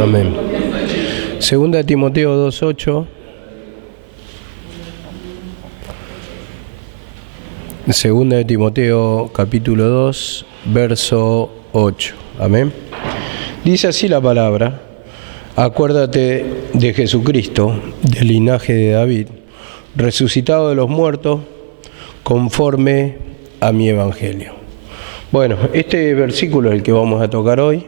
Amén. Segunda de Timoteo 2:8. Segunda de Timoteo capítulo 2, verso 8. Amén. Dice así la palabra: acuérdate de Jesucristo, del linaje de David, resucitado de los muertos, conforme a mi evangelio. Bueno, este versículo es el que vamos a tocar hoy.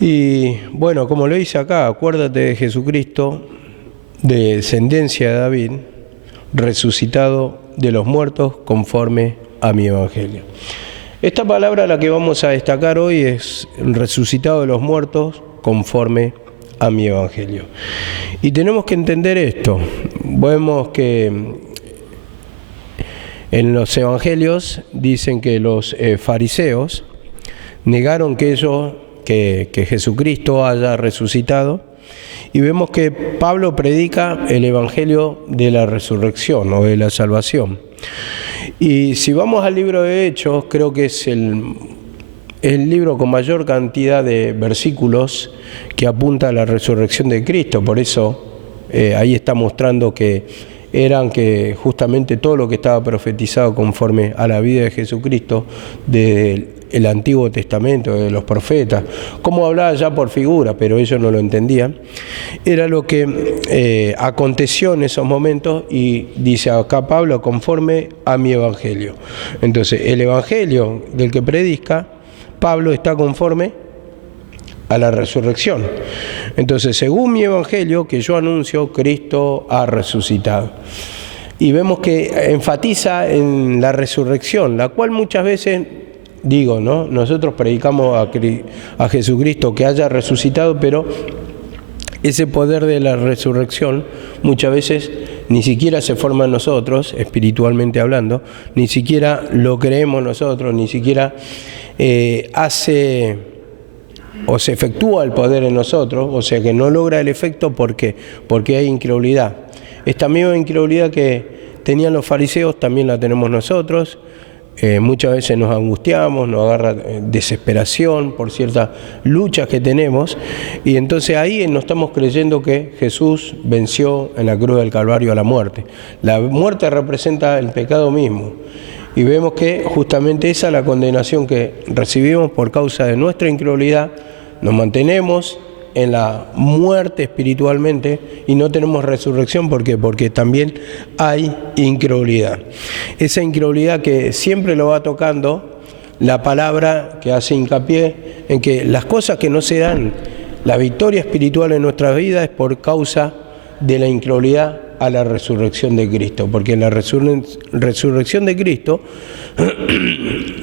Y bueno, como lo dice acá, acuérdate de Jesucristo, de descendencia de David, resucitado de los muertos, conforme a mi evangelio. Esta palabra, la que vamos a destacar hoy, es resucitado de los muertos, conforme a mi evangelio. Y tenemos que entender esto. Vemos que en los evangelios dicen que los fariseos negaron que Jesucristo haya resucitado, y vemos que Pablo predica el evangelio de la resurrección o de la salvación. Y si vamos al libro de Hechos, creo que es el libro con mayor cantidad de versículos que apunta a la resurrección de Cristo. Por eso ahí está mostrando que justamente todo lo que estaba profetizado conforme a la vida de Jesucristo desde el Antiguo Testamento, de los profetas, como hablaba ya por figura, pero ellos no lo entendían, era lo que aconteció en esos momentos. Y dice acá Pablo, conforme a mi evangelio. Entonces, el evangelio del que predica Pablo está conforme a la resurrección. Entonces, según mi evangelio que yo anuncio, Cristo ha resucitado. Y vemos que enfatiza en la resurrección, la cual muchas veces, ¿no? Nosotros predicamos a Jesucristo que haya resucitado, pero ese poder de la resurrección muchas veces ni siquiera se forma en nosotros, espiritualmente hablando, ni siquiera lo creemos nosotros, ni siquiera hace o se efectúa el poder en nosotros, o sea que no logra el efecto porque hay incredulidad. Esta misma incredulidad que tenían los fariseos también la tenemos nosotros. Muchas veces nos angustiamos, nos agarra desesperación por ciertas luchas que tenemos, y entonces ahí no estamos creyendo que Jesús venció en la cruz del Calvario a la muerte. La muerte representa el pecado mismo, y vemos que justamente esa es la condenación que recibimos por causa de nuestra incredulidad. Nos mantenemos en la muerte espiritualmente y no tenemos resurrección. ¿Por qué? Porque también hay incredulidad. Esa incredulidad que siempre lo va tocando la palabra, que hace hincapié en que las cosas que no se dan, la victoria espiritual en nuestras vidas, es por causa de la incredulidad a la resurrección de Cristo. Porque en la resurrección de Cristo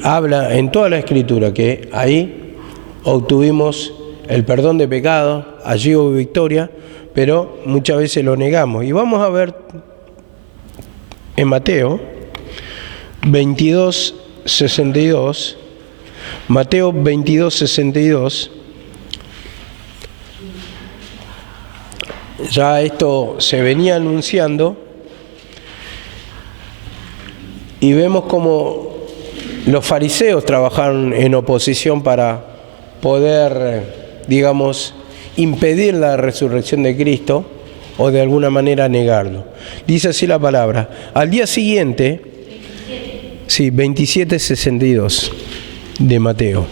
habla en toda la Escritura que ahí obtuvimos el perdón de pecados, allí hubo victoria, pero muchas veces lo negamos. Y vamos a ver en Mateo 22:62, Mateo 22:62, ya esto se venía anunciando, y vemos como los fariseos trabajaron en oposición para poder, impedir la resurrección de Cristo o de alguna manera negarlo. Dice así la palabra: al día siguiente, 27:62 de Mateo.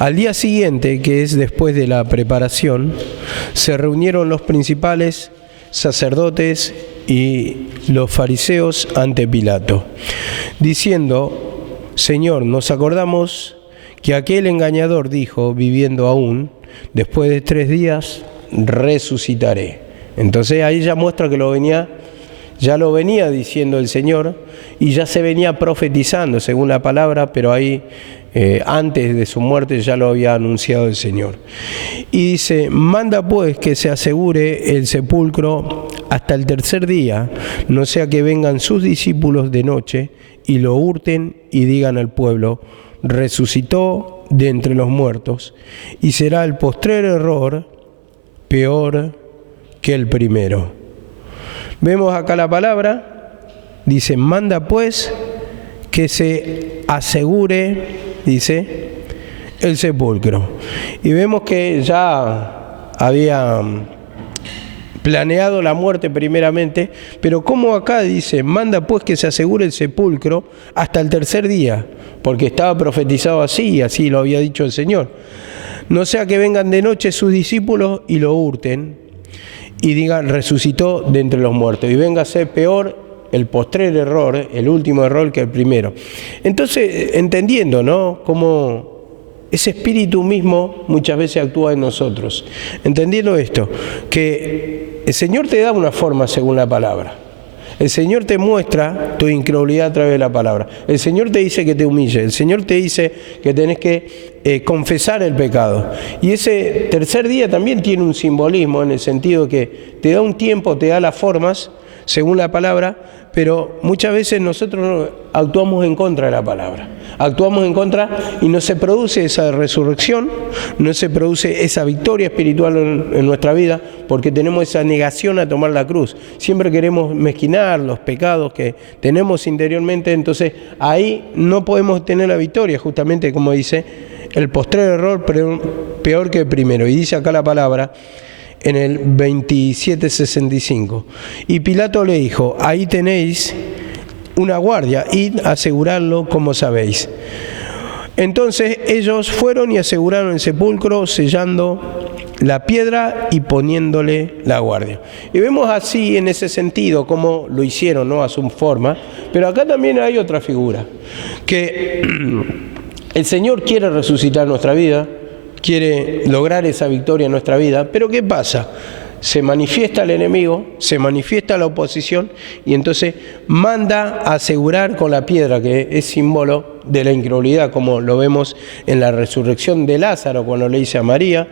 Al día siguiente, que es después de la preparación, se reunieron los principales sacerdotes y los fariseos ante Pilato, diciendo: Señor, nos acordamos que aquel engañador dijo, viviendo aún, después de 3 días resucitaré. Entonces ahí ya muestra que ya lo venía diciendo el Señor, y ya se venía profetizando según la palabra, pero ahí antes de su muerte ya lo había anunciado el Señor. Y dice: manda pues que se asegure el sepulcro hasta el 3er día, no sea que vengan sus discípulos de noche y lo hurten y digan al pueblo: resucitó de entre los muertos, y será el postrer error peor que el primero. Vemos acá la palabra, dice: manda pues que se asegure, dice, el sepulcro. Y vemos que ya había planeado la muerte primeramente, pero como acá dice, manda pues que se asegure el sepulcro hasta el tercer día, porque estaba profetizado así, y así lo había dicho el Señor. No sea que vengan de noche sus discípulos y lo hurten, y digan, resucitó de entre los muertos, y venga a ser peor el postrer error, el último error que el primero. Entonces, entendiendo, ¿no?, cómo ese espíritu mismo muchas veces actúa en nosotros. Entendiendo esto, que el Señor te da una forma según la palabra. El Señor te muestra tu incredulidad a través de la palabra. El Señor te dice que te humille. El Señor te dice que tenés que confesar el pecado. Y ese tercer día también tiene un simbolismo en el sentido que te da un tiempo, te da las formas según la palabra, pero muchas veces nosotros actuamos en contra de la palabra. Actuamos en contra y no se produce esa resurrección, no se produce esa victoria espiritual en nuestra vida, porque tenemos esa negación a tomar la cruz. Siempre queremos mezquinar los pecados que tenemos interiormente, entonces ahí no podemos tener la victoria, justamente como dice, el postrer error peor que el primero. Y dice acá la palabra, en el 27:65. Y Pilato le dijo, ahí tenéis una guardia, id a asegurarlo como sabéis. Entonces ellos fueron y aseguraron el sepulcro, sellando la piedra y poniéndole la guardia. Y vemos así en ese sentido cómo lo hicieron, ¿no?, a su forma. Pero acá también hay otra figura, que el Señor quiere resucitar nuestra vida, quiere lograr esa victoria en nuestra vida, pero ¿qué pasa? Se manifiesta el enemigo, se manifiesta la oposición y entonces manda a asegurar con la piedra, que es símbolo de la incredulidad, como lo vemos en la resurrección de Lázaro, cuando le dice a María,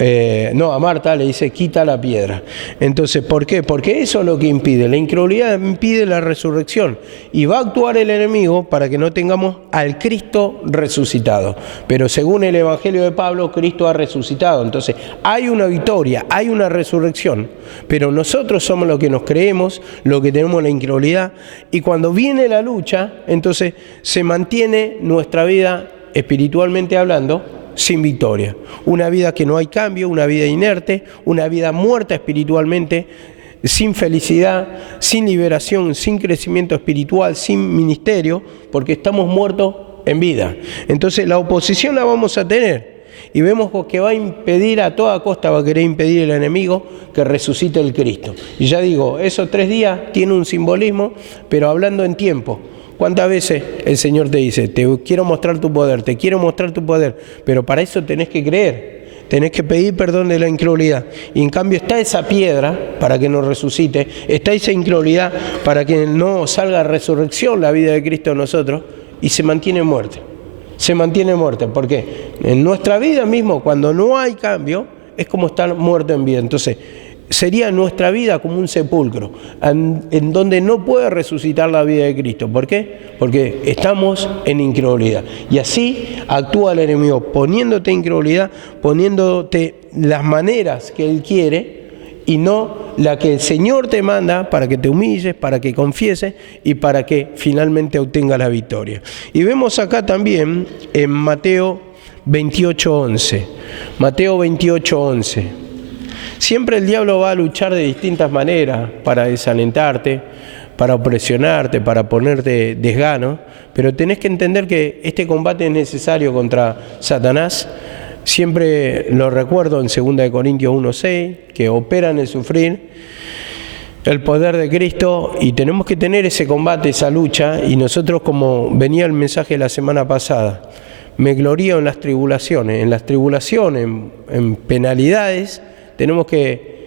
a Marta le dice, quita la piedra. Entonces, ¿por qué? Porque eso es lo que impide. La incredulidad impide la resurrección. Y va a actuar el enemigo para que no tengamos al Cristo resucitado. Pero según el Evangelio de Pablo, Cristo ha resucitado. Entonces, hay una victoria, hay una resurrección. Pero nosotros somos los que nos creemos, los que tenemos la incredulidad. Y cuando viene la lucha, entonces se mantiene nuestra vida espiritualmente hablando sin victoria, una vida que no hay cambio, una vida inerte, una vida muerta espiritualmente, sin felicidad, sin liberación, sin crecimiento espiritual, sin ministerio, porque estamos muertos en vida. Entonces la oposición la vamos a tener y vemos que va a impedir, a toda costa va a querer impedir el enemigo que resucite el Cristo. Y ya digo, esos 3 días tiene un simbolismo, pero hablando en tiempo. ¿Cuántas veces el Señor te dice, te quiero mostrar tu poder, te quiero mostrar tu poder? Pero para eso tenés que creer, tenés que pedir perdón de la incredulidad. Y en cambio está esa piedra para que nos resucite, está esa incredulidad para que no salga resurrección la vida de Cristo en nosotros, y se mantiene muerte. Se mantiene muerte, porque en nuestra vida mismo, cuando no hay cambio, es como estar muerto en vida. Entonces, sería nuestra vida como un sepulcro, en donde no puede resucitar la vida de Cristo. ¿Por qué? Porque estamos en incredulidad. Y así actúa el enemigo, poniéndote incredulidad, poniéndote las maneras que Él quiere y no la que el Señor te manda para que te humilles, para que confieses y para que finalmente obtengas la victoria. Y vemos acá también en Mateo 28:11. Mateo 28:11. Siempre el diablo va a luchar de distintas maneras para desalentarte, para opresionarte, para ponerte desgano, pero tenés que entender que este combate es necesario contra Satanás. Siempre lo recuerdo en 2 Corintios 1:6, que opera en el sufrir el poder de Cristo, y tenemos que tener ese combate, esa lucha. Y nosotros, como venía el mensaje la semana pasada, me glorío en las tribulaciones, en penalidades. Tenemos que,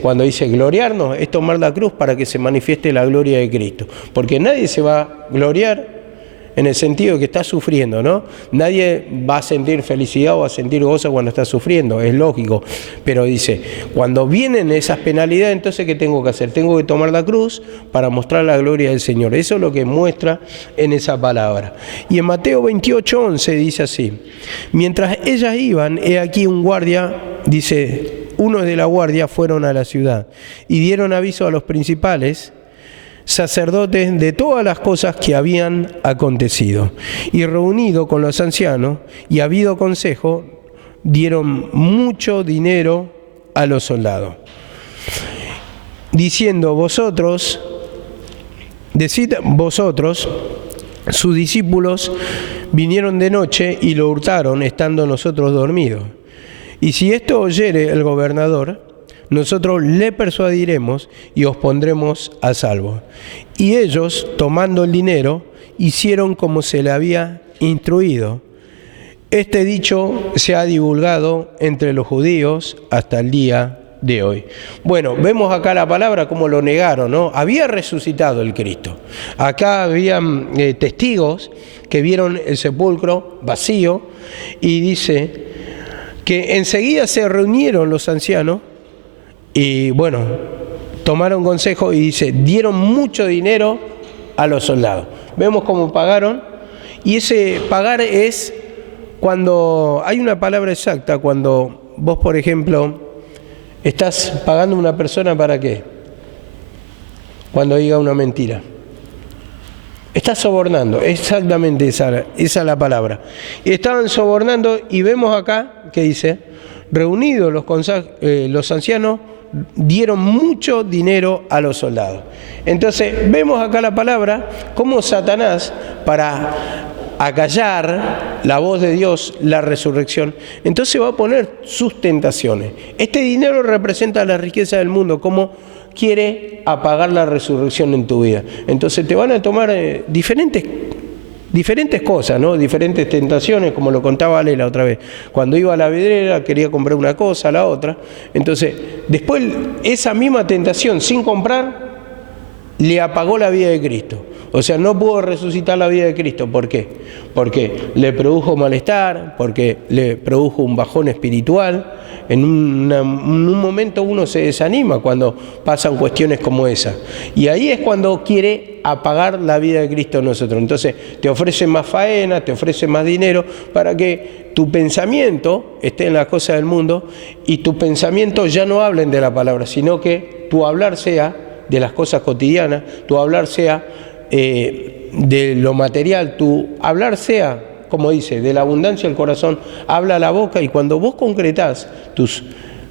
cuando dice gloriarnos, es tomar la cruz para que se manifieste la gloria de Cristo. Porque nadie se va a gloriar en el sentido de que está sufriendo, ¿no? Nadie va a sentir felicidad o a sentir gozo cuando está sufriendo, es lógico. Pero dice, cuando vienen esas penalidades, entonces ¿qué tengo que hacer? Tengo que tomar la cruz para mostrar la gloria del Señor. Eso es lo que muestra en esa palabra. Y en Mateo 28:11 dice así: mientras ellas iban, he aquí un guardia, dice, unos de la guardia fueron a la ciudad y dieron aviso a los principales sacerdotes de todas las cosas que habían acontecido. Y reunido con los ancianos y habido consejo, dieron mucho dinero a los soldados, diciendo: decid vosotros, sus discípulos vinieron de noche y lo hurtaron, estando nosotros dormidos. Y si esto oyere el gobernador, nosotros le persuadiremos y os pondremos a salvo. Y ellos, tomando el dinero, hicieron como se le había instruido. Este dicho se ha divulgado entre los judíos hasta el día de hoy. Bueno, vemos acá la palabra como lo negaron, ¿no? Había resucitado el Cristo. Acá habían testigos que vieron el sepulcro vacío, y dice que enseguida se reunieron los ancianos y, bueno, tomaron consejo, y dice, dieron mucho dinero a los soldados. Vemos cómo pagaron, y ese pagar es cuando hay una palabra exacta, cuando vos, por ejemplo, estás pagando a una persona, ¿para qué? Cuando diga una mentira. Estás sobornando, exactamente esa es la palabra. Y estaban sobornando, y vemos acá que dice, reunidos los ancianos, dieron mucho dinero a los soldados. Entonces vemos acá la palabra, cómo Satanás, para acallar la voz de Dios, la resurrección, entonces va a poner sus tentaciones. Este dinero representa la riqueza del mundo, cómo quiere apagar la resurrección en tu vida. Entonces te van a tomar diferentes cosas, ¿no? Diferentes tentaciones, como lo contaba Ale la otra vez. Cuando iba a la vidriera quería comprar una cosa, la otra. Entonces, después esa misma tentación, sin comprar, le apagó la vida de Cristo. O sea, no pudo resucitar la vida de Cristo. ¿Por qué? Porque le produjo malestar, porque le produjo un bajón espiritual. En un momento uno se desanima cuando pasan cuestiones como esa. Y ahí es cuando quiere apagar la vida de Cristo en nosotros. Entonces te ofrece más faena, te ofrece más dinero para que tu pensamiento esté en las cosas del mundo y tus pensamientos ya no hablen de la palabra, sino que tu hablar sea de las cosas cotidianas, tu hablar sea de lo material, tu hablar sea, como dice, de la abundancia del corazón habla la boca. Y cuando vos concretás tus,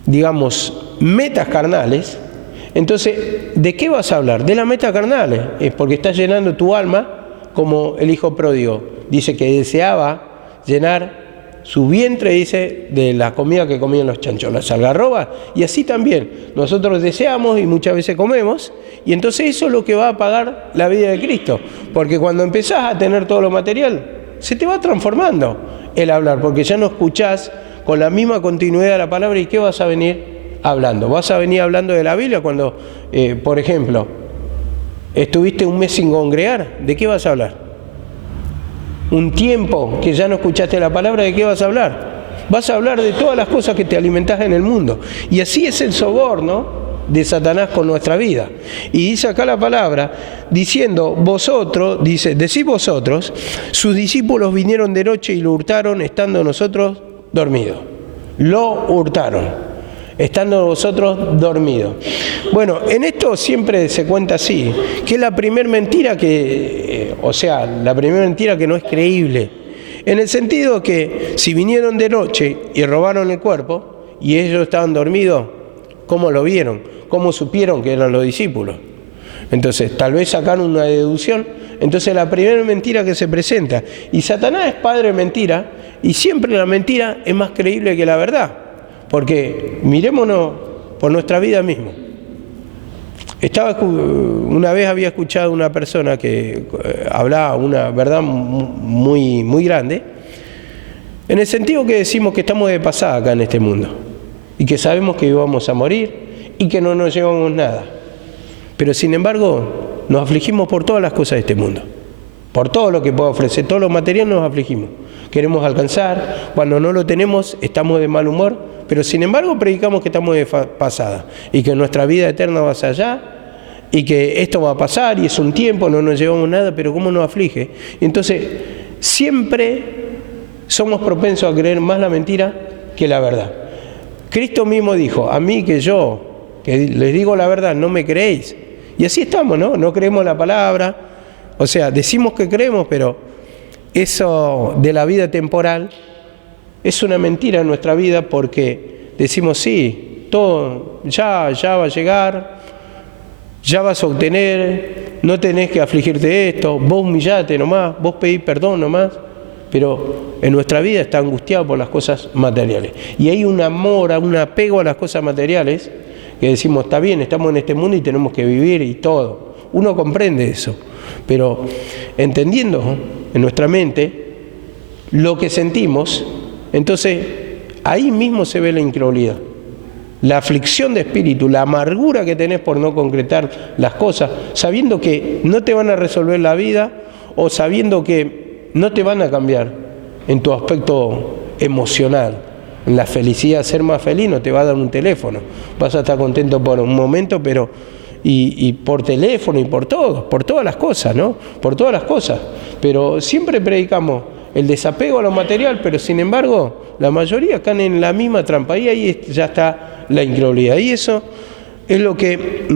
digamos, metas carnales, entonces, ¿de qué vas a hablar? De las metas carnales, es porque estás llenando tu alma, como el hijo pródigo dice que deseaba llenar su vientre, dice, de la comida que comían los chanchos, las algarrobas. Y así también nosotros deseamos y muchas veces comemos, y entonces eso es lo que va a apagar la vida de Cristo, porque cuando empezás a tener todo lo material, se te va transformando el hablar, porque ya no escuchás con la misma continuidad de la palabra. ¿Y qué vas a venir hablando? Vas a venir hablando de la Biblia cuando, por ejemplo, estuviste un mes sin congregar. ¿De qué vas a hablar? Un tiempo que ya no escuchaste la palabra, ¿de qué vas a hablar? Vas a hablar de todas las cosas que te alimentás en el mundo. Y así es el soborno de Satanás con nuestra vida. Y dice acá la palabra, diciendo, vosotros, dice, decid vosotros, sus discípulos vinieron de noche y lo hurtaron, estando nosotros dormidos. Lo hurtaron, estando nosotros dormidos. Bueno, en esto siempre se cuenta así, que es la primera mentira que, la primera mentira que no es creíble, en el sentido que si vinieron de noche y robaron el cuerpo y ellos estaban dormidos, ¿cómo lo vieron? ¿Cómo supieron que eran los discípulos? Entonces, tal vez sacaron una deducción. Entonces, la primera mentira que se presenta. Y Satanás es padre de mentira, y siempre la mentira es más creíble que la verdad. Porque mirémonos por nuestra vida misma. Una vez había escuchado a una persona que hablaba una verdad muy, muy grande, en el sentido que decimos que estamos de pasada acá en este mundo, y que sabemos que íbamos a morir, y que no nos llevamos nada. Pero sin embargo, nos afligimos por todas las cosas de este mundo. Por todo lo que puede ofrecer, todo lo material nos afligimos. Queremos alcanzar, cuando no lo tenemos estamos de mal humor, pero sin embargo predicamos que estamos de pasada y que nuestra vida eterna va hacia allá y que esto va a pasar y es un tiempo, no nos llevamos nada, pero ¿cómo nos aflige? Entonces, siempre somos propensos a creer más la mentira que la verdad. Cristo mismo dijo, a mí que les digo la verdad, no me creéis. Y así estamos, ¿no? No creemos la palabra. O sea, decimos que creemos, pero eso de la vida temporal es una mentira en nuestra vida, porque decimos, sí, todo ya va a llegar, ya vas a obtener, no tenés que afligirte de esto, vos humillate nomás, vos pedís perdón nomás. Pero en nuestra vida está angustiado por las cosas materiales. Y hay un amor, un apego a las cosas materiales, que decimos, está bien, estamos en este mundo y tenemos que vivir y todo. Uno comprende eso. Pero entendiendo en nuestra mente lo que sentimos, entonces ahí mismo se ve la incredulidad. La aflicción de espíritu, la amargura que tenés por no concretar las cosas, sabiendo que no te van a resolver la vida, o sabiendo que no te van a cambiar en tu aspecto emocional. En la felicidad, ser más feliz no te va a dar un teléfono. Vas a estar contento por un momento, pero y por teléfono y por todo, por todas las cosas, ¿no? Por todas las cosas. Pero siempre predicamos el desapego a lo material, pero sin embargo la mayoría caen en la misma trampa. Y ahí ya está la incredulidad. Y eso es lo que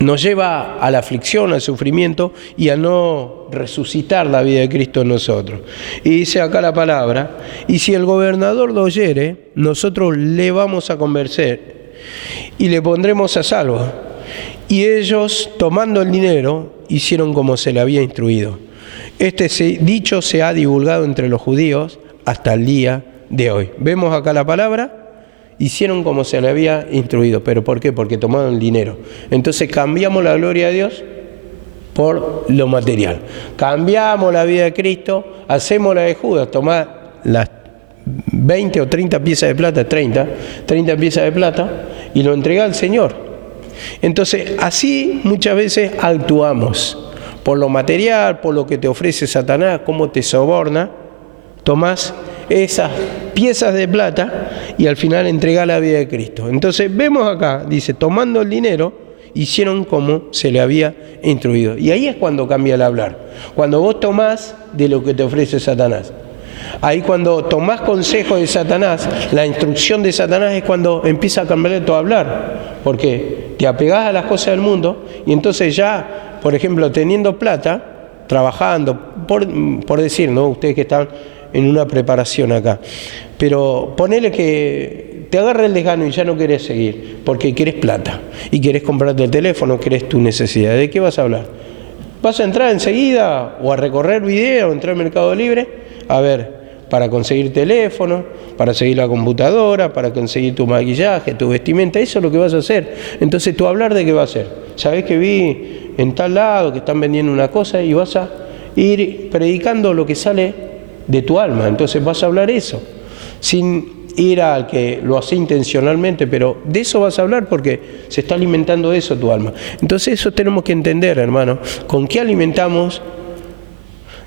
nos lleva a la aflicción, al sufrimiento y a no resucitar la vida de Cristo en nosotros. Y dice acá la palabra, y si el gobernador lo oyere, nosotros le vamos a convencer y le pondremos a salvo. Y ellos, tomando el dinero, hicieron como se le había instruido. Este dicho se ha divulgado entre los judíos hasta el día de hoy. Vemos acá la palabra. Hicieron como se le había instruido. ¿Pero por qué? Porque tomaron el dinero. Entonces cambiamos la gloria de Dios por lo material. Cambiamos la vida de Cristo, hacemos la de Judas, tomar las 20 o 30 piezas de plata, 30 piezas de plata, y lo entrega al Señor. Entonces, así muchas veces actuamos. Por lo material, por lo que te ofrece Satanás, cómo te soborna, tomás esas piezas de plata y al final entrega la vida de Cristo. Entonces vemos acá, dice, tomando el dinero, hicieron como se le había instruido. Y ahí es cuando cambia el hablar. Cuando vos tomás de lo que te ofrece Satanás. Ahí cuando tomás consejo de Satanás, la instrucción de Satanás es cuando empieza a cambiar tu hablar. Porque te apegás a las cosas del mundo y entonces ya, por ejemplo, teniendo plata, trabajando, por decir, ¿no? Ustedes que están en una preparación acá, pero ponele que te agarra el desgano y ya no querés seguir porque querés plata y querés comprarte el teléfono, querés tu necesidad. ¿De qué vas a hablar? ¿Vas a entrar enseguida o a recorrer video, o entrar al Mercado Libre? A ver, para conseguir teléfono, para seguir la computadora, para conseguir tu maquillaje, tu vestimenta, eso es lo que vas a hacer. Entonces tu hablar, ¿de qué va a ser? ¿Sabés que vi en tal lado que están vendiendo una cosa? Y vas a ir predicando lo que sale de tu alma. Entonces vas a hablar eso, sin ir al que lo hace intencionalmente, pero de eso vas a hablar porque se está alimentando de eso tu alma. Entonces eso tenemos que entender, hermano, con qué alimentamos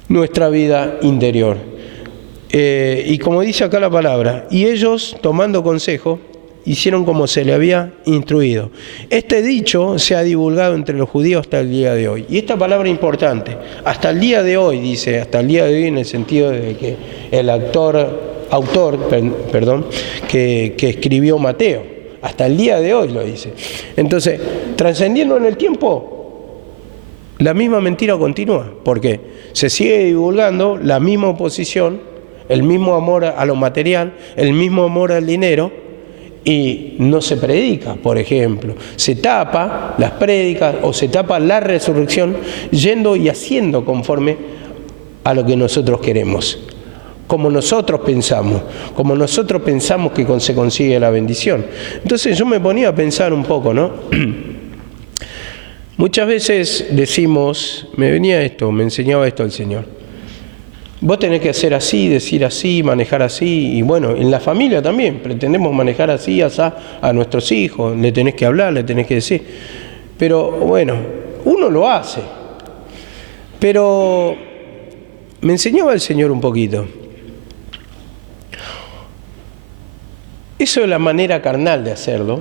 nuestra vida interior. Y como dice acá la palabra, y ellos, tomando consejo, hicieron como se le había instruido. Este dicho se ha divulgado entre los judíos hasta el día de hoy. Y esta palabra importante, hasta el día de hoy, dice, hasta el día de hoy en el sentido de que el autor, que escribió Mateo, hasta el día de hoy lo dice. Entonces, trascendiendo en el tiempo, la misma mentira continúa, porque se sigue divulgando la misma oposición, el mismo amor a lo material, el mismo amor al dinero, y no se predica, por ejemplo. Se tapa las prédicas o se tapa la resurrección yendo y haciendo conforme a lo que nosotros queremos, como nosotros pensamos que se consigue la bendición. Entonces yo me ponía a pensar un poco, ¿no? Muchas veces decimos, me enseñaba esto el Señor. Vos tenés que hacer así, decir así, manejar así, y bueno, en la familia también, pretendemos manejar así, asá, a nuestros hijos, le tenés que hablar, le tenés que decir. Pero bueno, uno lo hace. Pero me enseñaba el Señor un poquito. Eso es la manera carnal de hacerlo,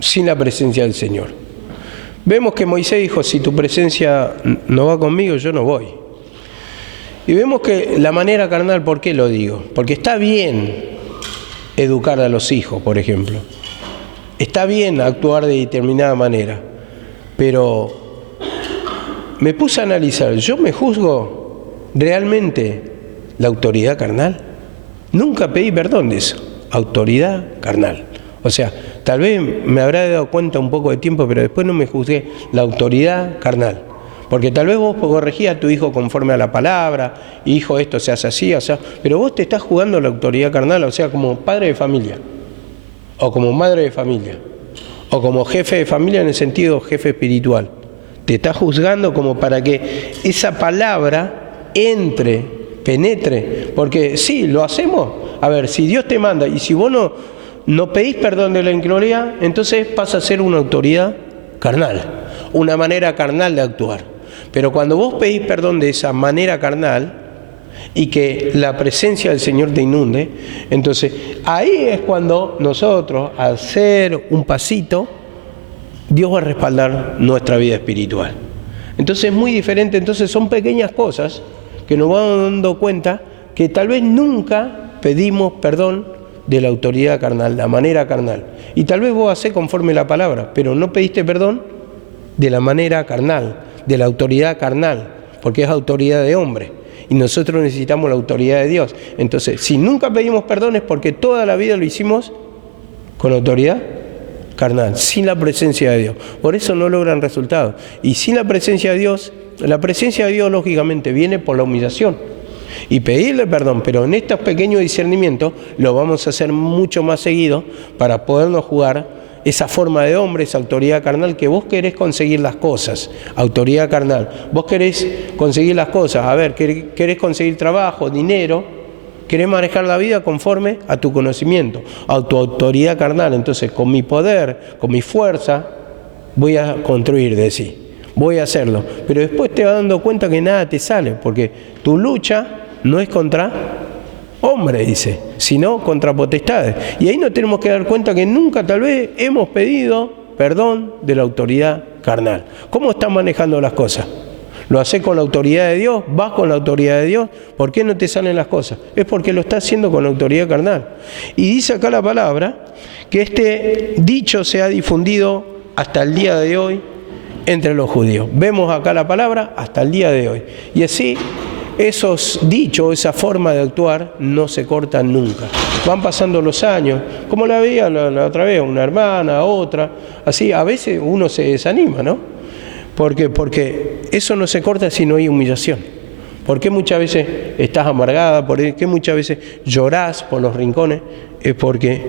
sin la presencia del Señor. Vemos que Moisés dijo, si tu presencia no va conmigo, yo no voy. Y vemos que la manera carnal, ¿por qué lo digo? Porque está bien educar a los hijos, por ejemplo. está bien actuar de determinada manera, pero me puse a analizar, ¿yo me juzgo realmente la autoridad carnal? Nunca pedí perdón de eso, autoridad carnal. O sea, tal vez me habrá dado cuenta un poco de tiempo, pero después no me juzgué la autoridad carnal. Porque tal vez vos corregías a tu hijo conforme a la palabra, hijo, esto se hace así, o sea, pero vos te estás jugando la autoridad carnal, o sea, como padre de familia, o como madre de familia, o como jefe de familia en el sentido jefe espiritual. Te estás juzgando como para que esa palabra entre, penetre, porque sí, lo hacemos. A ver, si Dios te manda y si vos no pedís perdón de la incredulidad, entonces pasa a ser una autoridad carnal, una manera carnal de actuar. Pero cuando vos pedís perdón de esa manera carnal y que la presencia del Señor te inunde, entonces ahí es cuando nosotros, al hacer un pasito, Dios va a respaldar nuestra vida espiritual. Entonces es muy diferente, entonces son pequeñas cosas que nos vamos dando cuenta que tal vez nunca pedimos perdón de la autoridad carnal, la manera carnal. Y tal vez vos hacés conforme la palabra, pero no pediste perdón de la manera carnal, de la autoridad carnal, porque es autoridad de hombre. Y nosotros necesitamos la autoridad de Dios. Entonces, si nunca pedimos perdón es porque toda la vida lo hicimos con autoridad carnal, sin la presencia de Dios. Por eso no logran resultados. Y sin la presencia de Dios, la presencia de Dios lógicamente viene por la humillación. Y pedirle perdón, pero en estos pequeños discernimientos lo vamos a hacer mucho más seguido para podernos jugar esa forma de hombre, esa autoridad carnal que vos querés conseguir las cosas, autoridad carnal. Vos querés conseguir las cosas, a ver, querés conseguir trabajo, dinero, querés manejar la vida conforme a tu conocimiento, a tu autoridad carnal. Entonces, con mi poder, con mi fuerza, voy a construir de sí, voy a hacerlo. Pero después te vas dando cuenta que nada te sale, porque tu lucha no es contra hombre, dice, sino contra potestades. Y ahí nos tenemos que dar cuenta que nunca tal vez hemos pedido perdón de la autoridad carnal. ¿Cómo estás manejando las cosas? ¿Lo haces con la autoridad de Dios? ¿Vas con la autoridad de Dios? ¿Por qué no te salen las cosas? Es porque lo estás haciendo con la autoridad carnal. Y dice acá la palabra que este dicho se ha difundido hasta el día de hoy entre los judíos. Vemos acá la palabra hasta el día de hoy. Y así esos dichos, esa forma de actuar no se cortan nunca. Van pasando los años, como la veía la otra vez, una hermana, otra, así, a veces uno se desanima, ¿no? Porque eso no se corta si no hay humillación. ¿Por qué muchas veces estás amargada? ¿Por qué muchas veces llorás por los rincones? Es porque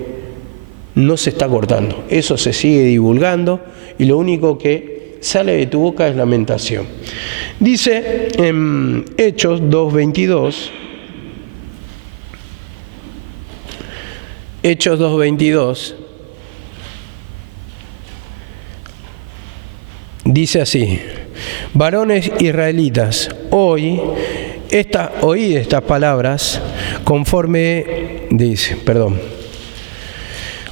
no se está cortando. Eso se sigue divulgando y lo único que sale de tu boca es lamentación. Dice en Hechos 2:22, Hechos 2:22, dice así: varones israelitas, oíd estas palabras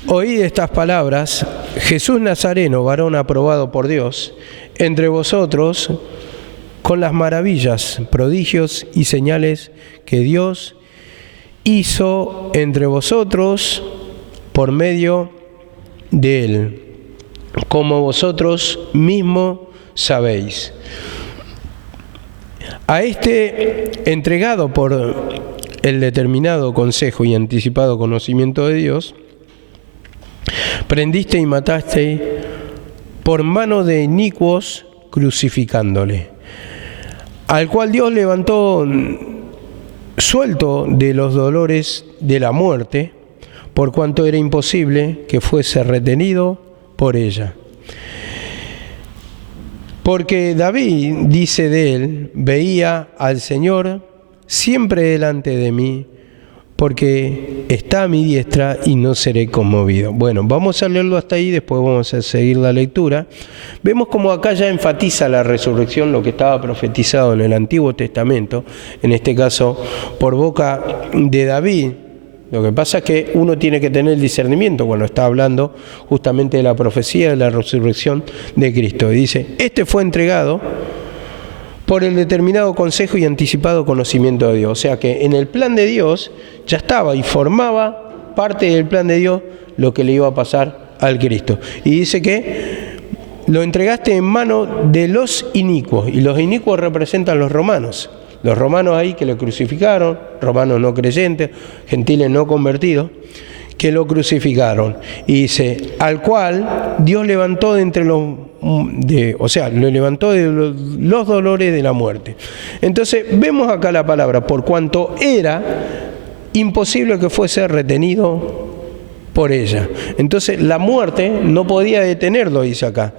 oíd estas palabras, Jesús Nazareno, varón aprobado por Dios, entre vosotros, con las maravillas, prodigios y señales que Dios hizo entre vosotros por medio de Él, como vosotros mismos sabéis. A este entregado por el determinado consejo y anticipado conocimiento de Dios, prendiste y mataste por mano de inicuos, crucificándole, al cual Dios levantó suelto de los dolores de la muerte, por cuanto era imposible que fuese retenido por ella. Porque David dice de él: veía al Señor siempre delante de mí, porque está a mi diestra y no seré conmovido. Bueno, vamos a leerlo hasta ahí, después vamos a seguir la lectura. Vemos como acá ya enfatiza la resurrección, lo que estaba profetizado en el Antiguo Testamento, en este caso por boca de David. Lo que pasa es que uno tiene que tener el discernimiento cuando está hablando justamente de la profecía de la resurrección de Cristo. Y dice: este fue entregado por el determinado consejo y anticipado conocimiento de Dios. O sea que en el plan de Dios ya estaba y formaba parte del plan de Dios lo que le iba a pasar al Cristo. Y dice que lo entregaste en mano de los inicuos, y los inicuos representan los romanos. Los romanos ahí que lo crucificaron, romanos no creyentes, gentiles no convertidos, que lo crucificaron. Y dice, al cual Dios levantó de entre los... lo levantó de los dolores de la muerte. Entonces, vemos acá la palabra, por cuanto era imposible que fuese retenido por ella. Entonces, la muerte no podía detenerlo, dice acá.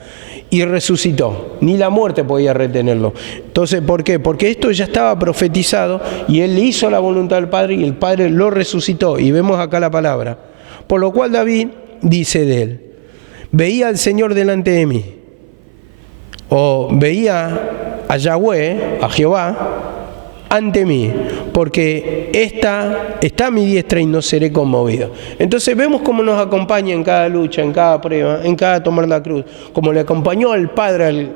Y resucitó. Ni la muerte podía retenerlo. Entonces, ¿por qué? Porque esto ya estaba profetizado y él hizo la voluntad del Padre y el Padre lo resucitó. Y vemos acá la palabra. Por lo cual David dice de él, veía al Señor delante de mí. O veía a Yahweh, a Jehová, ante mí, porque está a mi diestra y no seré conmovido. Entonces vemos cómo nos acompaña en cada lucha, en cada prueba, en cada tomar la cruz, como le acompañó al Padre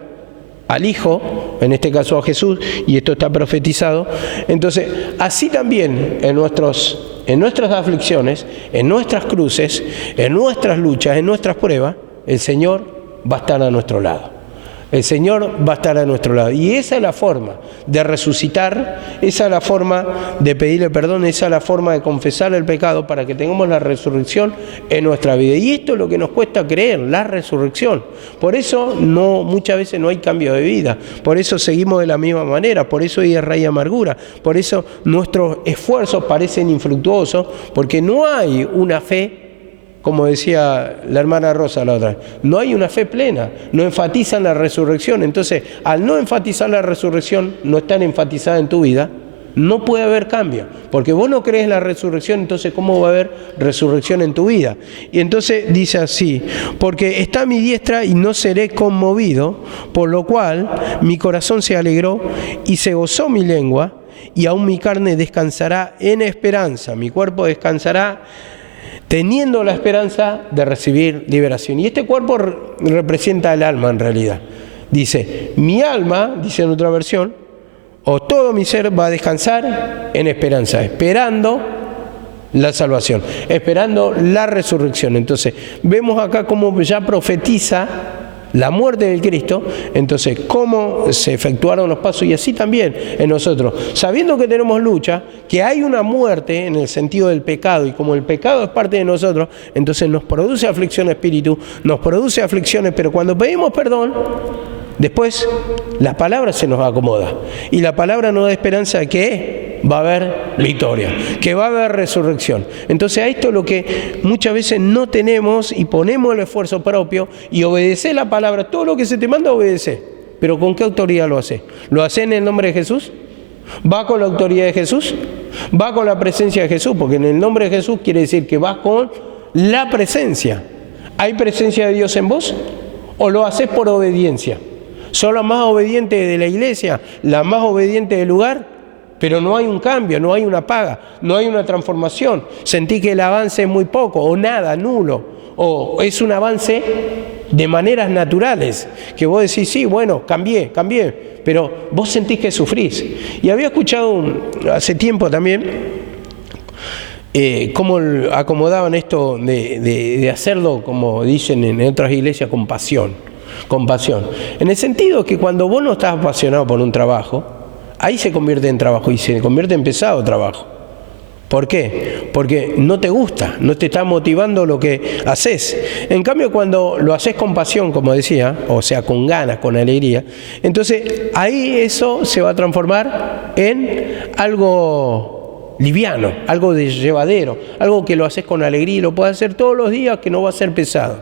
al Hijo, en este caso a Jesús, y esto está profetizado. Entonces, así también en nuestras aflicciones, en nuestras cruces, en nuestras luchas, en nuestras pruebas, el Señor va a estar a nuestro lado. El Señor va a estar a nuestro lado. Y esa es la forma de resucitar, esa es la forma de pedirle perdón, esa es la forma de confesar el pecado para que tengamos la resurrección en nuestra vida. Y esto es lo que nos cuesta creer, la resurrección. Por eso muchas veces no hay cambio de vida. Por eso seguimos de la misma manera. Por eso hay guerra y amargura. Por eso nuestros esfuerzos parecen infructuosos, porque no hay una fe. Como decía la hermana Rosa la otra vez, no hay una fe plena, no enfatizan la resurrección. Entonces, al no enfatizar la resurrección, no estar enfatizada en tu vida, no puede haber cambio. Porque vos no crees en la resurrección, entonces ¿cómo va a haber resurrección en tu vida? Y entonces dice así, porque está a mi diestra y no seré conmovido, por lo cual mi corazón se alegró y se gozó mi lengua, y aún mi carne descansará en esperanza, mi cuerpo descansará teniendo la esperanza de recibir liberación. Y este cuerpo representa el alma en realidad. Dice, mi alma, dice en otra versión, o todo mi ser va a descansar en esperanza, esperando la salvación, esperando la resurrección. Entonces, vemos acá cómo ya profetiza la muerte del Cristo, entonces cómo se efectuaron los pasos, y así también en nosotros, sabiendo que tenemos lucha, que hay una muerte en el sentido del pecado, y como el pecado es parte de nosotros, entonces nos produce aflicción espíritu, nos produce aflicciones, pero cuando pedimos perdón, después la palabra se nos acomoda, y la palabra nos da esperanza de que va a haber victoria, que va a haber resurrección. Entonces a esto es lo que muchas veces no tenemos y ponemos el esfuerzo propio y obedecer la palabra, todo lo que se te manda obedece, pero ¿con qué autoridad lo haces? ¿Lo haces en el nombre de Jesús? ¿Va con la autoridad de Jesús? ¿Va con la presencia de Jesús? Porque en el nombre de Jesús quiere decir que vas con la presencia. ¿Hay presencia de Dios en vos? ¿O lo haces por obediencia? ¿Sos la más obediente de la iglesia, la más obediente del lugar? Pero no hay un cambio, no hay una paga, no hay una transformación. Sentí que el avance es muy poco, o nada, nulo, o es un avance de maneras naturales, que vos decís, sí, bueno, cambié, pero vos sentís que sufrís. Y había escuchado hace tiempo también cómo acomodaban esto de hacerlo, como dicen en otras iglesias, con pasión. En el sentido que cuando vos no estás apasionado por un trabajo, ahí se convierte en trabajo y se convierte en pesado trabajo. ¿Por qué? Porque no te gusta, no te está motivando lo que haces. En cambio, cuando lo haces con pasión, como decía, o sea, con ganas, con alegría, entonces ahí eso se va a transformar en algo liviano, algo de llevadero, algo que lo haces con alegría y lo puedes hacer todos los días, que no va a ser pesado.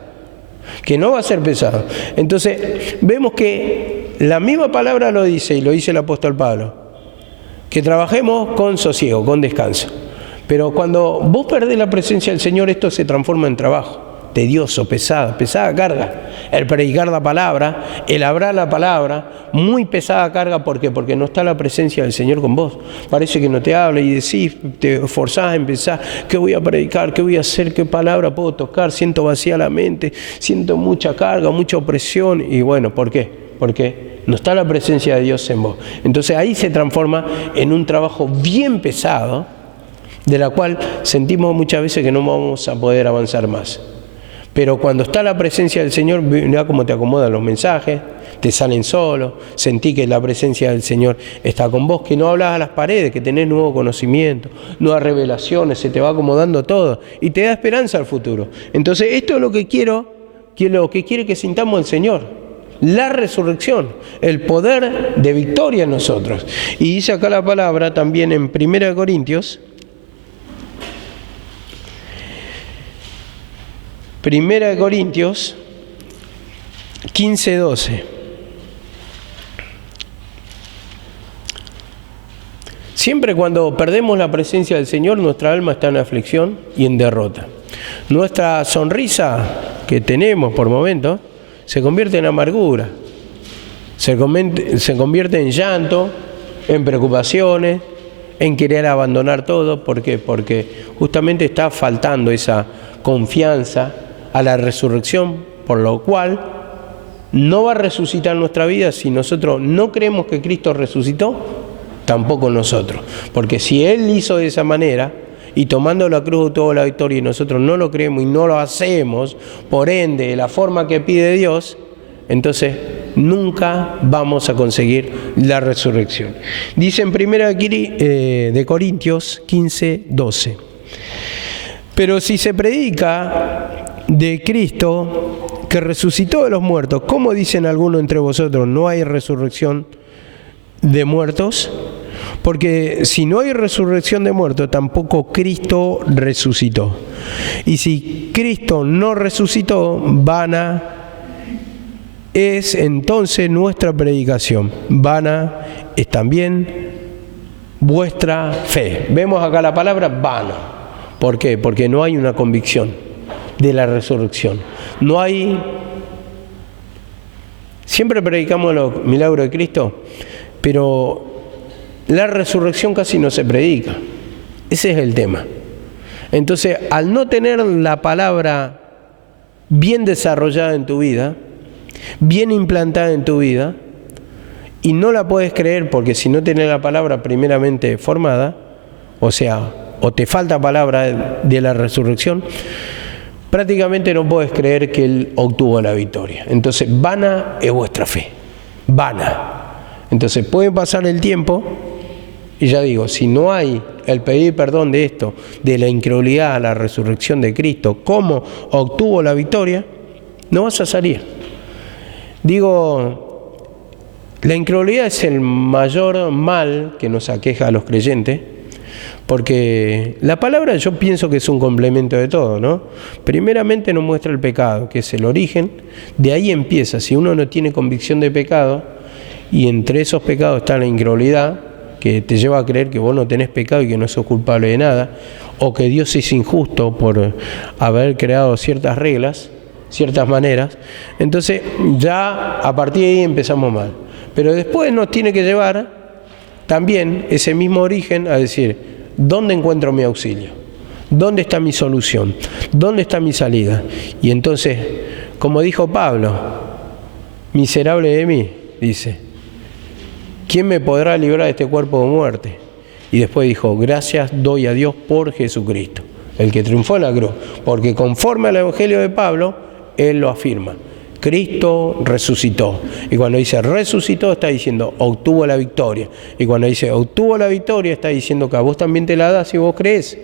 Entonces, vemos que la misma palabra lo dice, y lo dice el apóstol Pablo, que trabajemos con sosiego, con descanso. Pero cuando vos perdés la presencia del Señor, esto se transforma en trabajo tedioso, pesada carga. El predicar la palabra, el hablar la palabra, muy pesada carga. ¿Por qué? Porque no está la presencia del Señor con vos. Parece que no te habla y decís, te forzás a empezar, ¿qué voy a predicar? ¿Qué voy a hacer? ¿Qué palabra puedo tocar? Siento vacía la mente, siento mucha carga, mucha opresión. Y bueno, ¿por qué? Porque no está la presencia de Dios en vos. Entonces ahí se transforma en un trabajo bien pesado, de la cual sentimos muchas veces que no vamos a poder avanzar más. Pero cuando está la presencia del Señor, mira cómo te acomodan los mensajes, te salen solos, sentí que la presencia del Señor está con vos, que no hablas a las paredes, que tenés nuevo conocimiento, nuevas revelaciones, se te va acomodando todo y te da esperanza al futuro. Entonces esto es lo que lo que quiere que sintamos el Señor, la resurrección, el poder de victoria en nosotros. Y dice acá la palabra también en 1 Corintios, 1 Corintios 15:12. Siempre cuando perdemos la presencia del Señor, nuestra alma está en aflicción y en derrota. Nuestra sonrisa que tenemos por momentos se convierte en amargura, se convierte en llanto, en preocupaciones, en querer abandonar todo. ¿Por qué? Porque justamente está faltando esa confianza a la resurrección, por lo cual no va a resucitar nuestra vida si nosotros no creemos que Cristo resucitó, tampoco nosotros. Porque si Él hizo de esa manera, y tomando la cruz obtuvo la victoria, y nosotros no lo creemos y no lo hacemos, por ende, de la forma que pide Dios, entonces nunca vamos a conseguir la resurrección. Dice en 1 de Corintios 15:12. Pero si se predica de Cristo que resucitó de los muertos, ¿cómo dicen algunos entre vosotros no hay resurrección de muertos? Porque si no hay resurrección de muertos, tampoco Cristo resucitó. Y si Cristo no resucitó, vana es entonces nuestra predicación. Vana es también vuestra fe. Vemos acá la palabra vana. ¿Por qué? Porque no hay una convicción de la resurrección. No hay... Siempre predicamos los milagros de Cristo, pero la resurrección casi no se predica. Ese es el tema. Entonces, al no tener la palabra bien desarrollada en tu vida, bien implantada en tu vida, y no la puedes creer porque si no tienes la palabra primeramente formada, o sea, o te falta palabra de la resurrección, prácticamente no puedes creer que Él obtuvo la victoria. Entonces, vana es vuestra fe. Vana. Entonces, puede pasar el tiempo, y ya digo, si no hay el pedir perdón de esto, de la incredulidad a la resurrección de Cristo, cómo obtuvo la victoria, no vas a salir. Digo, la incredulidad es el mayor mal que nos aqueja a los creyentes, porque la palabra yo pienso que es un complemento de todo, ¿no? Primeramente nos muestra el pecado, que es el origen, de ahí empieza. Si uno no tiene convicción de pecado, y entre esos pecados está la incredulidad, que te lleva a creer que vos no tenés pecado y que no sos culpable de nada, o que Dios es injusto por haber creado ciertas reglas, ciertas maneras, entonces ya a partir de ahí empezamos mal. Pero después nos tiene que llevar también ese mismo origen a decir, ¿dónde encuentro mi auxilio? ¿Dónde está mi solución? ¿Dónde está mi salida? Y entonces, como dijo Pablo, miserable de mí, dice, ¿quién me podrá librar de este cuerpo de muerte? Y después dijo, gracias doy a Dios por Jesucristo, el que triunfó en la cruz. Porque conforme al Evangelio de Pablo, él lo afirma. Cristo resucitó. Y cuando dice resucitó, está diciendo obtuvo la victoria. Y cuando dice obtuvo la victoria, está diciendo que a vos también te la da si vos crees.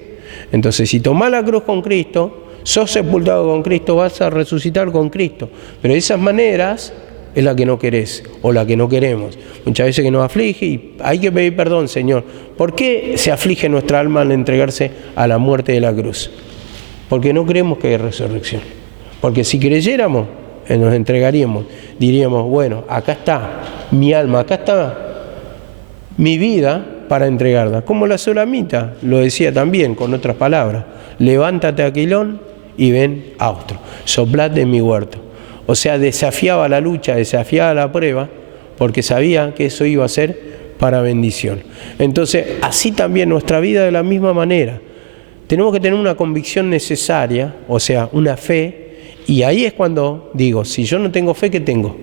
Entonces, si tomás la cruz con Cristo, sos sepultado con Cristo, vas a resucitar con Cristo. Pero de esas maneras es la que no querés o la que no queremos. Muchas veces que nos aflige y hay que pedir perdón, Señor. ¿Por qué se aflige nuestra alma al entregarse a la muerte de la cruz? Porque no creemos que hay resurrección. Porque si creyéramos, nos entregaríamos, diríamos, bueno, acá está mi alma, acá está mi vida para entregarla. Como la Sulamita lo decía también con otras palabras, levántate, Aquilón, y ven a otro, soplad en mi huerto. O sea, desafiaba la lucha, desafiaba la prueba, porque sabía que eso iba a ser para bendición. Entonces, así también nuestra vida de la misma manera. Tenemos que tener una convicción necesaria, o sea, una fe, y ahí es cuando digo, si yo no tengo fe, ¿qué tengo?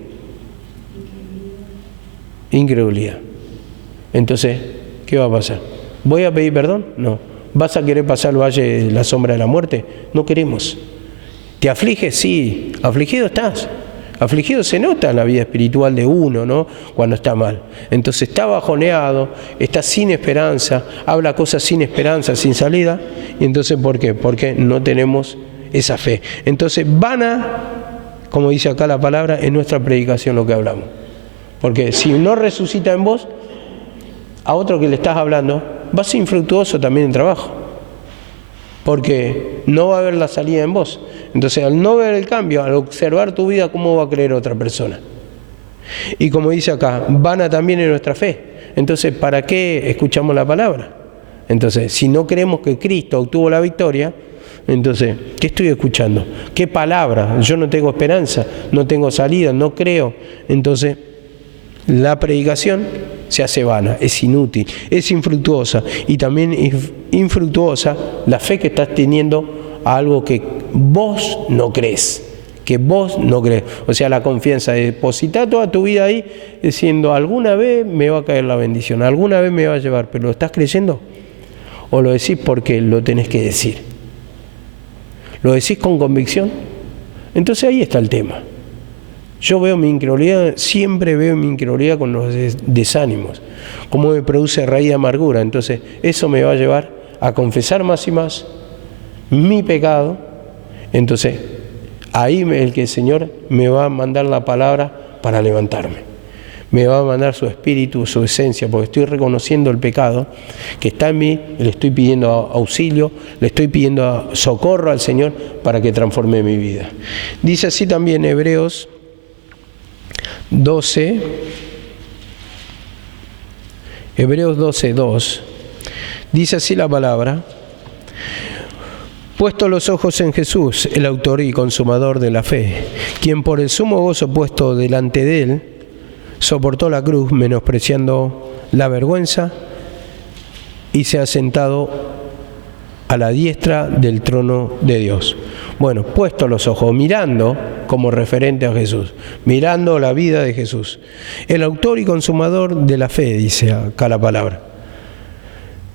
Incredulidad. Entonces, ¿qué va a pasar? ¿Voy a pedir perdón? No. ¿Vas a querer pasar el valle de la sombra de la muerte? No queremos. ¿Te afliges? Sí. ¿Afligido estás? Afligido se nota en la vida espiritual de uno, ¿no? Cuando está mal. Entonces está bajoneado, está sin esperanza, habla cosas sin esperanza, sin salida. ¿Y entonces por qué? Porque no tenemos esa fe. Entonces como dice acá la palabra, en nuestra predicación lo que hablamos. Porque si no resucita en vos, a otro que le estás hablando, va a ser infructuoso también en trabajo. Porque no va a haber la salida en vos. Entonces, al no ver el cambio, al observar tu vida, ¿cómo va a creer otra persona? Y como dice acá, vana también en nuestra fe. Entonces, ¿para qué escuchamos la palabra? Entonces, si no creemos que Cristo obtuvo la victoria, entonces, ¿qué estoy escuchando? ¿Qué palabra? Yo no tengo esperanza, no tengo salida, no creo. Entonces, la predicación se hace vana, es inútil, es infructuosa. Y también es infructuosa la fe que estás teniendo a algo que vos no crees. Que vos no crees. O sea, la confianza de depositar toda tu vida ahí diciendo, alguna vez me va a caer la bendición, alguna vez me va a llevar. ¿Pero lo estás creyendo? ¿O lo decís porque lo tenés que decir? ¿Lo decís con convicción? Entonces ahí está el tema. Yo veo mi incredulidad, siempre veo mi incredulidad con los desánimos, cómo me produce raíz de amargura. Entonces eso me va a llevar a confesar más y más mi pecado. Entonces ahí el que el Señor me va a mandar la palabra para levantarme. Me va a mandar su espíritu, su esencia, porque estoy reconociendo el pecado que está en mí, le estoy pidiendo auxilio, le estoy pidiendo socorro al Señor para que transforme mi vida. Dice así también Hebreos 12:2, dice así la palabra: puesto los ojos en Jesús, el autor y consumador de la fe, quien por el sumo gozo puesto delante de él, soportó la cruz, menospreciando la vergüenza, y se ha sentado a la diestra del trono de Dios. Bueno, puesto los ojos, mirando como referente a Jesús, mirando la vida de Jesús. El autor y consumador de la fe, dice acá la palabra.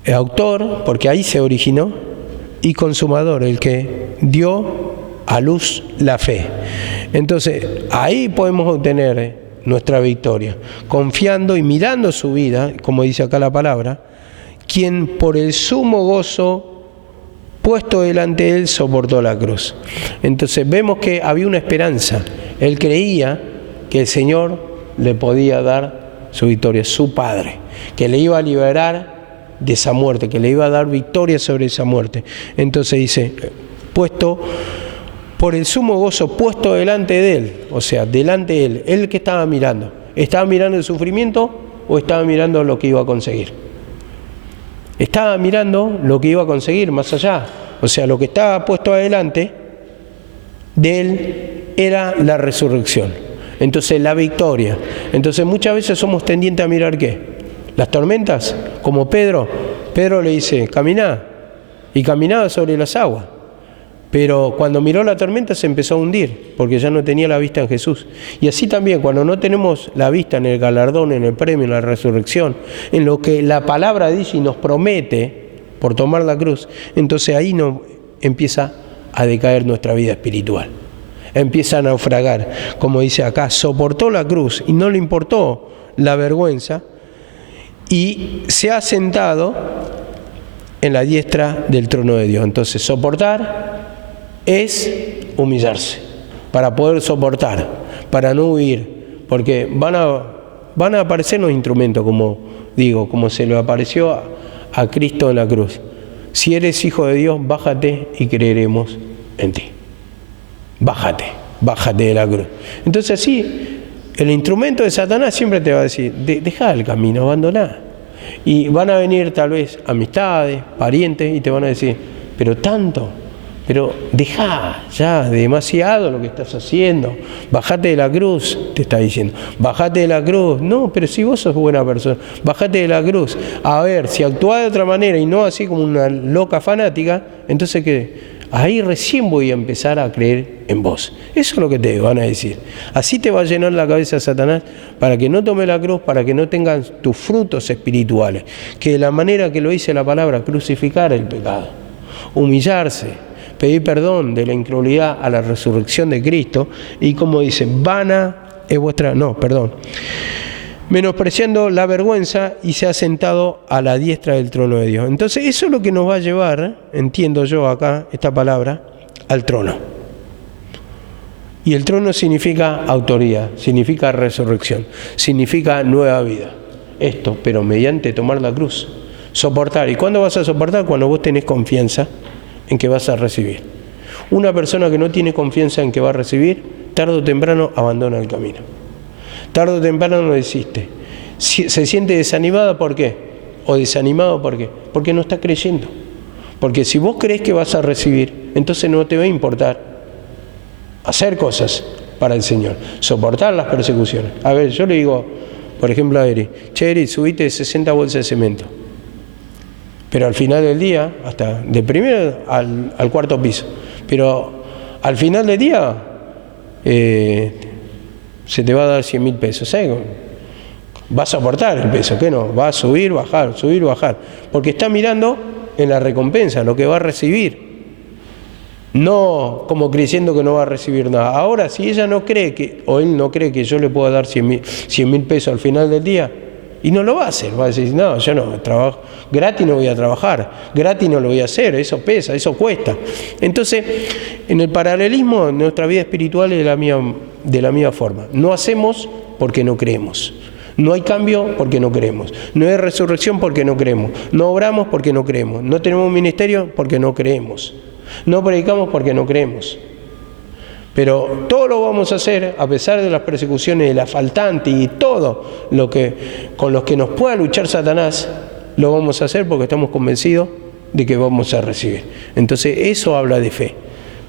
El autor, porque ahí se originó, y consumador, el que dio a luz la fe. Entonces, ahí podemos obtener nuestra victoria, confiando y mirando su vida, como dice acá la palabra, quien por el sumo gozo puesto delante de él soportó la cruz. Entonces vemos que había una esperanza. Él creía que el Señor le podía dar su victoria, su Padre, que le iba a liberar de esa muerte, que le iba a dar victoria sobre esa muerte. Entonces dice, puesto por el sumo gozo puesto delante de él, o sea, delante de él. ¿Él qué estaba mirando? ¿Estaba mirando el sufrimiento o estaba mirando lo que iba a conseguir? Estaba mirando lo que iba a conseguir más allá. O sea, lo que estaba puesto adelante de él era la resurrección. Entonces, la victoria. Entonces, muchas veces somos tendientes a mirar ¿qué? Las tormentas, como Pedro. Pedro le dice, caminá. Y caminaba sobre las aguas. Pero cuando miró la tormenta se empezó a hundir, porque ya no tenía la vista en Jesús. Y así también, cuando no tenemos la vista en el galardón, en el premio, en la resurrección, en lo que la palabra dice y nos promete por tomar la cruz, entonces ahí no empieza a decaer nuestra vida espiritual. Empieza a naufragar, como dice acá, soportó la cruz y no le importó la vergüenza y se ha sentado en la diestra del trono de Dios. Entonces, soportar es humillarse, para poder soportar, para no huir, porque van a aparecer los instrumentos, como digo, como se le apareció a Cristo en la cruz. Si eres hijo de Dios, bájate y creeremos en ti. Bájate de la cruz. Entonces así, el instrumento de Satanás siempre te va a decir, deja el camino, abandoná. Y van a venir tal vez amistades, parientes, y te van a decir, pero tanto. Pero dejá ya demasiado lo que estás haciendo. Bajate de la cruz, te está diciendo. Bajate de la cruz. No, pero si vos sos buena persona, bajate de la cruz. A ver, si actuás de otra manera y no así como una loca fanática, entonces ¿qué? Ahí recién voy a empezar a creer en vos. Eso es lo que te van a decir. Así te va a llenar la cabeza Satanás para que no tome la cruz, para que no tengas tus frutos espirituales. Que de la manera que lo dice la palabra, crucificar el pecado, humillarse, pedir perdón de la incredulidad a la resurrección de Cristo, y como dice, vana es vuestra, menospreciando la vergüenza, y se ha sentado a la diestra del trono de Dios. Entonces eso es lo que nos va a llevar, entiendo yo acá, esta palabra, al trono. Y el trono significa autoridad, significa resurrección, significa nueva vida. Esto, pero mediante tomar la cruz. Soportar. ¿Y cuándo vas a soportar? Cuando vos tenés confianza en que vas a recibir. Una persona que no tiene confianza en que va a recibir, tarde o temprano abandona el camino. Tarde o temprano no desiste. Se siente desanimada, ¿por qué? O desanimado, ¿por qué? Porque no está creyendo. Porque si vos crees que vas a recibir, entonces no te va a importar hacer cosas para el Señor, soportar las persecuciones. A ver, yo le digo, por ejemplo, a Eri, che, Eri, subite 60 bolsas de cemento. Pero al final del día, hasta de primero al cuarto piso, pero al final del día se te va a dar 100.000 pesos. ¿Sabes? Vas a soportar el peso, ¿qué no? Va a subir, bajar, porque está mirando en la recompensa, lo que va a recibir. No como creyendo que no va a recibir nada. Ahora, si ella no cree que, o él no cree que yo le pueda dar 100.000 pesos al final del día, y no lo va a hacer, va a decir, no, yo no trabajo, gratis no voy a trabajar, gratis no lo voy a hacer, eso pesa, eso cuesta. Entonces, en el paralelismo, nuestra vida espiritual es de la misma forma. No hacemos porque no creemos. No hay cambio porque no creemos. No hay resurrección porque no creemos. No obramos porque no creemos. No tenemos un ministerio porque no creemos. No predicamos porque no creemos. Pero todo lo vamos a hacer a pesar de las persecuciones, de la faltante y todo lo que con los que nos pueda luchar Satanás, lo vamos a hacer porque estamos convencidos de que vamos a recibir. Entonces eso habla de fe.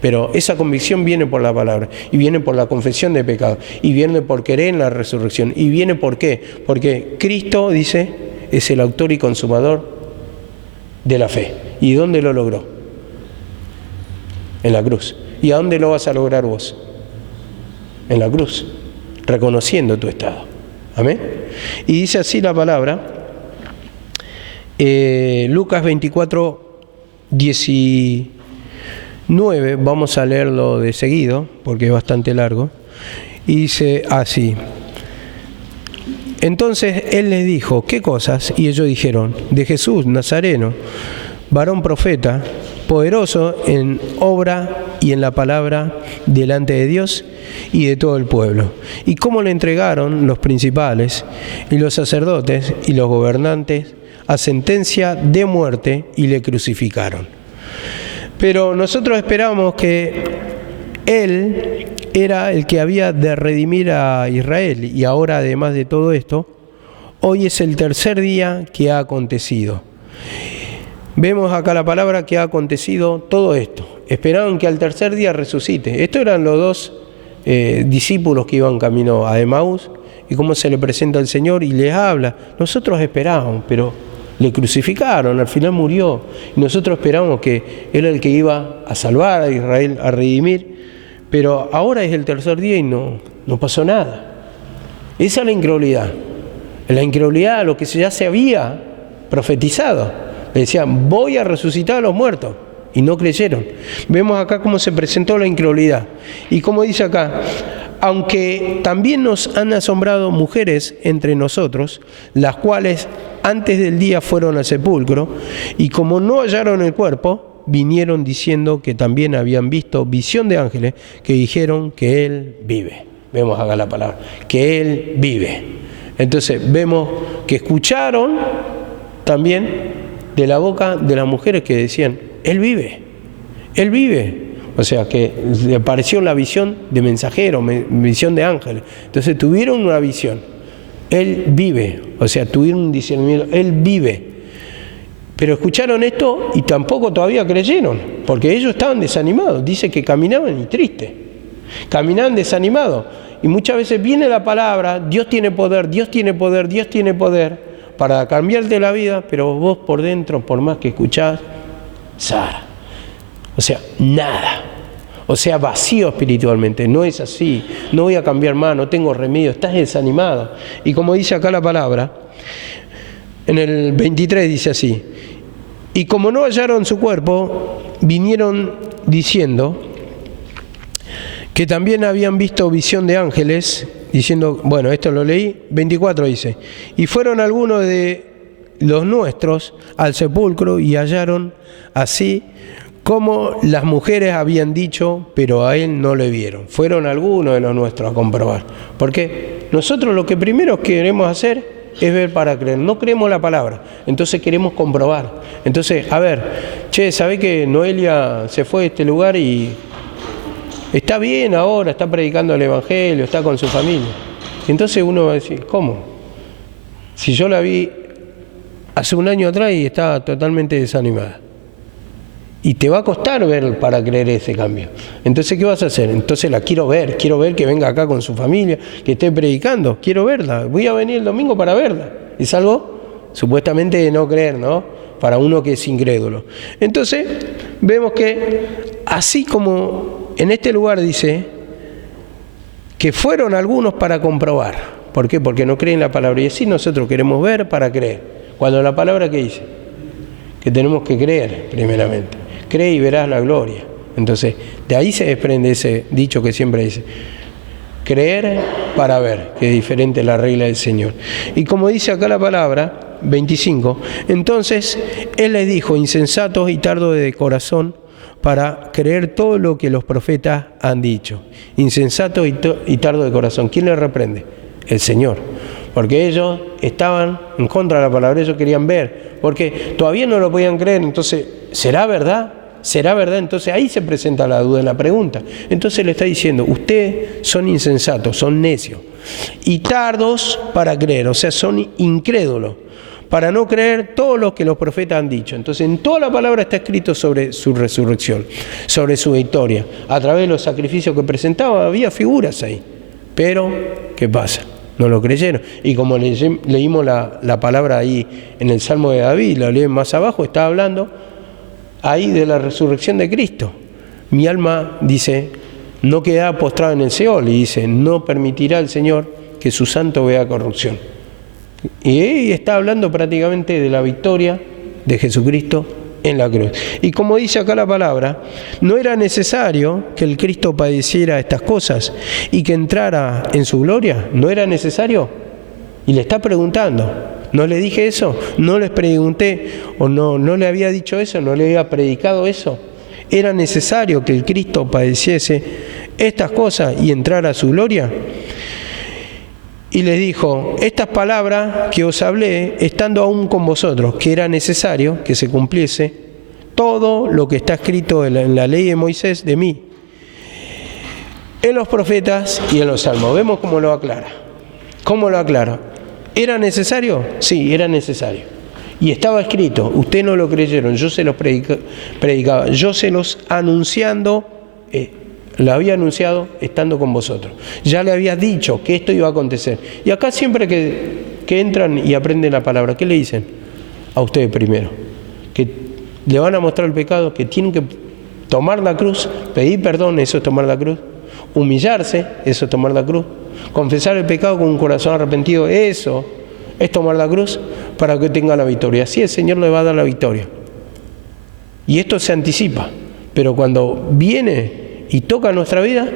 Pero esa convicción viene por la palabra, y viene por la confesión de pecado, y viene por creer en la resurrección, y viene ¿por qué? Porque Cristo, dice, es el autor y consumador de la fe. ¿Y dónde lo logró? En la cruz. ¿Y a dónde lo vas a lograr vos? En la cruz, reconociendo tu estado. Amén. Y dice así la palabra, Lucas 24, 19, vamos a leerlo de seguido, porque es bastante largo, y dice así. Entonces él les dijo, ¿qué cosas? Y ellos dijeron, de Jesús Nazareno, varón profeta, poderoso en obra y en la palabra delante de Dios y de todo el pueblo. Y cómo le entregaron los principales y los sacerdotes y los gobernantes a sentencia de muerte y le crucificaron. Pero nosotros esperábamos que Él era el que había de redimir a Israel, y ahora, además de todo esto, hoy es el tercer día que ha acontecido. Vemos acá la palabra que ha acontecido todo esto. Esperaban que al tercer día resucite. Estos eran los dos discípulos que iban camino a Emaús, y cómo se le presenta al Señor y les habla. Nosotros esperábamos, pero le crucificaron, al final murió. Y nosotros esperábamos que era el que iba a salvar a Israel, a redimir. Pero ahora es el tercer día y no pasó nada. Esa es la incredulidad. La incredulidad a lo que ya se había profetizado. Le decían, voy a resucitar a los muertos. Y no creyeron. Vemos acá cómo se presentó la incredulidad. Y como dice acá, aunque también nos han asombrado mujeres entre nosotros, las cuales antes del día fueron al sepulcro, y como no hallaron el cuerpo, vinieron diciendo que también habían visto visión de ángeles que dijeron que Él vive. Vemos acá la palabra, que Él vive. Entonces vemos que escucharon también de la boca de las mujeres que decían, Él vive, Él vive. O sea, que le apareció la visión de mensajero, visión de ángeles. Entonces tuvieron una visión, Él vive. O sea, tuvieron un discernimiento, Él vive. Pero escucharon esto y tampoco todavía creyeron, porque ellos estaban desanimados. Dice que caminaban y tristes, caminaban desanimados. Y muchas veces viene la palabra, Dios tiene poder, Dios tiene poder, Dios tiene poder, para cambiarte la vida, pero vos por dentro, por más que escuchás, Sara. O sea, nada. O sea, vacío espiritualmente. No es así. No voy a cambiar más, no tengo remedio. Estás desanimado. Y como dice acá la palabra, en el 23 dice así. Y como no hallaron su cuerpo, vinieron diciendo que también habían visto visión de ángeles, diciendo, bueno, esto lo leí, 24 dice, y fueron algunos de los nuestros al sepulcro y hallaron así como las mujeres habían dicho, pero a él no le vieron. Fueron algunos de los nuestros a comprobar. Porque nosotros lo que primero queremos hacer es ver para creer. No creemos la palabra, entonces queremos comprobar. Entonces, a ver, che, ¿sabés que Noelia se fue de este lugar y está bien ahora, está predicando el Evangelio, está con su familia? Entonces uno va a decir, ¿cómo? Si yo la vi hace un año atrás y estaba totalmente desanimada. Y te va a costar ver para creer ese cambio. Entonces, ¿qué vas a hacer? Entonces la quiero ver que venga acá con su familia, que esté predicando, quiero verla, voy a venir el domingo para verla. Es algo supuestamente de no creer, ¿no? Para uno que es incrédulo. Entonces, vemos que así como en este lugar dice que fueron algunos para comprobar. ¿Por qué? Porque no creen la palabra. Y así nosotros queremos ver para creer. Cuando la palabra, ¿qué dice? Que tenemos que creer primeramente. Cree y verás la gloria. Entonces, de ahí se desprende ese dicho que siempre dice, creer para ver, que es diferente la regla del Señor. Y como dice acá la palabra, 25, entonces Él les dijo, insensatos y tardos de corazón, para creer todo lo que los profetas han dicho. Insensatos y tardos de corazón. ¿Quién les reprende? El Señor. Porque ellos estaban en contra de la palabra, ellos querían ver, porque todavía no lo podían creer. Entonces, ¿será verdad? ¿Será verdad? Entonces ahí se presenta la duda en la pregunta. Entonces le está diciendo, ustedes son insensatos, son necios y tardos para creer, o sea, son incrédulos, para no creer todo lo que los profetas han dicho. Entonces en toda la palabra está escrito sobre su resurrección, sobre su victoria. A través de los sacrificios que presentaba había figuras ahí. Pero, ¿qué pasa? No lo creyeron. Y como leímos la palabra ahí en el Salmo de David, lo leen más abajo, está hablando ahí de la resurrección de Cristo. Mi alma, dice, no quedará postrada en el Seol, y dice, no permitirá el Señor que su santo vea corrupción. Y ahí está hablando prácticamente de la victoria de Jesucristo en la cruz. Y como dice acá la palabra, no era necesario que el Cristo padeciera estas cosas y que entrara en su gloria. ¿No era necesario? Y le está preguntando, ¿no le dije eso? ¿No les pregunté? ¿O no le había dicho eso? ¿No le había predicado eso? ¿Era necesario que el Cristo padeciese estas cosas y entrara a su gloria? Y les dijo, estas palabras que os hablé, estando aún con vosotros, que era necesario que se cumpliese todo lo que está escrito en la ley de Moisés de mí, en los profetas y en los salmos. Vemos cómo lo aclara. ¿Cómo lo aclara? ¿Era necesario? Sí, era necesario. Y estaba escrito, ustedes no lo creyeron, yo se los predicaba, yo se los anunciando, lo había anunciado estando con vosotros. Ya le había dicho que esto iba a acontecer. Y acá siempre que entran y aprenden la palabra, ¿qué le dicen? A ustedes primero. Que le van a mostrar el pecado, que tienen que tomar la cruz, pedir perdón, eso es tomar la cruz. Humillarse, eso es tomar la cruz. Confesar el pecado con un corazón arrepentido, eso es tomar la cruz para que tenga la victoria. Así el Señor le va a dar la victoria. Y esto se anticipa. Pero cuando viene y toca nuestra vida,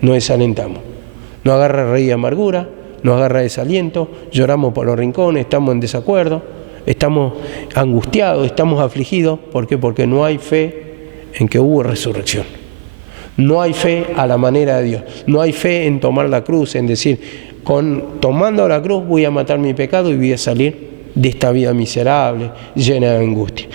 nos desalentamos. Nos agarra raíz de amargura, nos agarra desaliento, lloramos por los rincones, estamos en desacuerdo, estamos angustiados, estamos afligidos. ¿Por qué? Porque no hay fe en que hubo resurrección. No hay fe a la manera de Dios. No hay fe en tomar la cruz, en decir, tomando la cruz voy a matar mi pecado y voy a salir de esta vida miserable, llena de angustia.